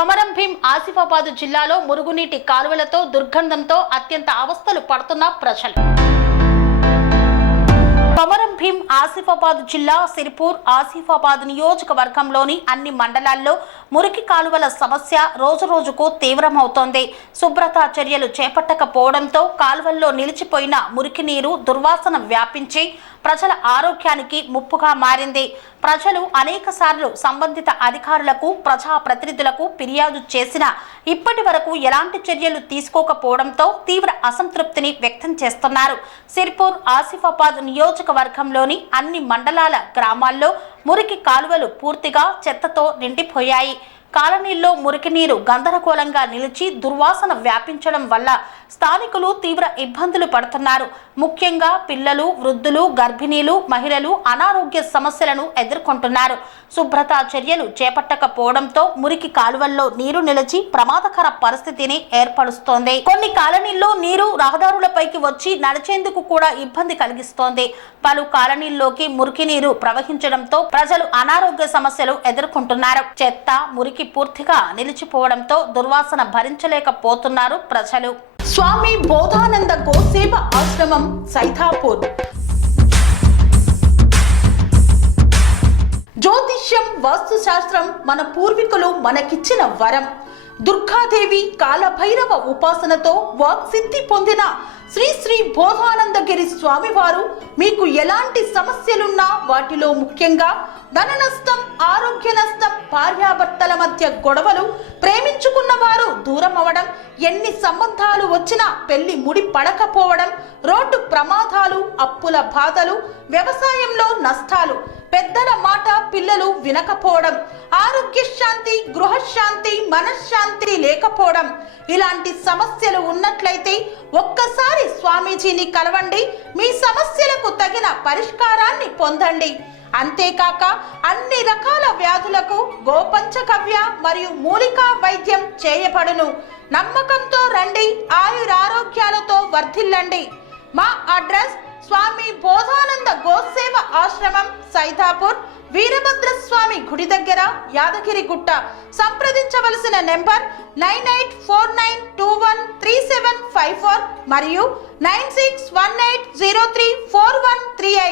కొమరం భీం ఆసిఫాబాద్ జిల్లాలో మురుగునీటి కాలువలతో దుర్గంధంతో అత్యంత అవస్థలు పడుతున్న ప్రజలు. కొమరం భీం ఆసిఫాబాద్ జిల్లా సిరిపూర్ ఆసిఫాబాద్ నియోజకవర్గంలోని అన్ని మండలాల్లో మురికి కాలువల సమస్య రోజురోజుకు తీవ్రమవుతోంది. శుభ్రతా చర్యలు చేపట్టకపోవడంతో కాలువల్లో నిలిచిపోయిన మురికి నీరు దుర్వాసన వ్యాపించి ప్రజల ఆరోగ్యానికి ముప్పుగా మారింది. ప్రజలు అనేకసార్లు సంబంధిత అధికారులకు ప్రజాప్రతినిధులకు ఫిర్యాదు చేసినా ఇప్పటి వరకు ఎలాంటి చర్యలు తీసుకోకపోవడంతో తీవ్ర అసంతృప్తిని వ్యక్తం చేస్తున్నారు. సిరిపూర్ ఆసిఫాబాద్ నియోజకవర్గంలోని అన్ని మండలాల గ్రామాల్లో మురికి కాలువలు పూర్తిగా చెత్తతో నిండిపోయాయి. కాలనీల్లో మురికి నీరు గందరగోళంగా నిలిచి దుర్వాసన వ్యాపించడం వల్ల స్థానికులు తీవ్ర ఇబ్బందులు పడుతున్నారు. ముఖ్యంగా పిల్లలు, వృద్ధులు, గర్భిణీలు, మహిళలు అనారోగ్య సమస్యలను ఎదుర్కొంటున్నారు. శుభ్రతా చర్యలు చేపట్టకపోవడంతో మురికి కాలువల్లో నీరు నిలిచి ప్రమాదకర పరిస్థితిని ఏర్పరుస్తోంది. కొన్ని కాలనీల్లో నీరు రహదారులపైకి వచ్చి నడిచేందుకు కూడా ఇబ్బంది కలిగిస్తోంది. పలు కాలనీల్లోకి మురికి నీరు ప్రవహించడంతో ప్రజలు అనారోగ్య సమస్యలు ఎదుర్కొంటున్నారు. చెత్త, మురికి పూర్తిగా నిలిచిపోవడంతో దుర్వాసన భరించలేకపోతున్నారు ప్రజలు. స్వామి బోధానంద గోసేవ ఆశ్రమం సైథాపూర్. జ్యోతిష్యం, వాస్తుశాస్త్రం మన పూర్వీకులు మనకిచ్చిన వరం. దుర్గాదేవి, కాలభైరవ ఉపాసనతో వాక్సిద్ధి పొందిన శ్రీ శ్రీ బోధానందగిరి స్వామివారు మీకు ఎలాంటి సమస్యలున్నా, వాటిలో ముఖ్యంగా ధన నష్టం, ఆరోగ్య నష్టం, భార్యాభర్తల మధ్య గొడవలు, ప్రేమించుకున్న వారు దూరం అవడం, ఎన్ని సంబంధాలు వచ్చినా పెళ్లి ముడి పడకపోవడం, రోడ్డు ప్రమాదాలు, అప్పుల బాధలు, వ్యవసాయంలో నష్టాలు, పెద్దల మాట పిల్లలు వినకపోవడం, ఆరోగ్య శాంతి, గృహశాంతి, మనశ్శాంతి లేకపోవడం, ఇలాంటి సమస్యలు ఉన్నట్లయితే ఒక్కసారి స్వామీజీని కలవండి. మీ సమస్యలకు తగిన పరిష్కారాన్ని పొందండి. అంతేకాక అన్ని రకాల వ్యాధులకు గోపంచకవ్య మరియు మూలికా వైద్యం చేయబడును. నమ్మకంతో రండి, ఆయురారోగ్యాలతో వర్ధిల్లండి. మా అడ్రస్ స్వామి బోధానంద గోసేవ ఆశ్రమం సైథాపూర్, వీరభద్రస్వామి గుడి దగ్గర, యాదగిరిగుట్ట. సంప్రదించవలసిన నెంబర్ 9849213754 మరియు 9618034138.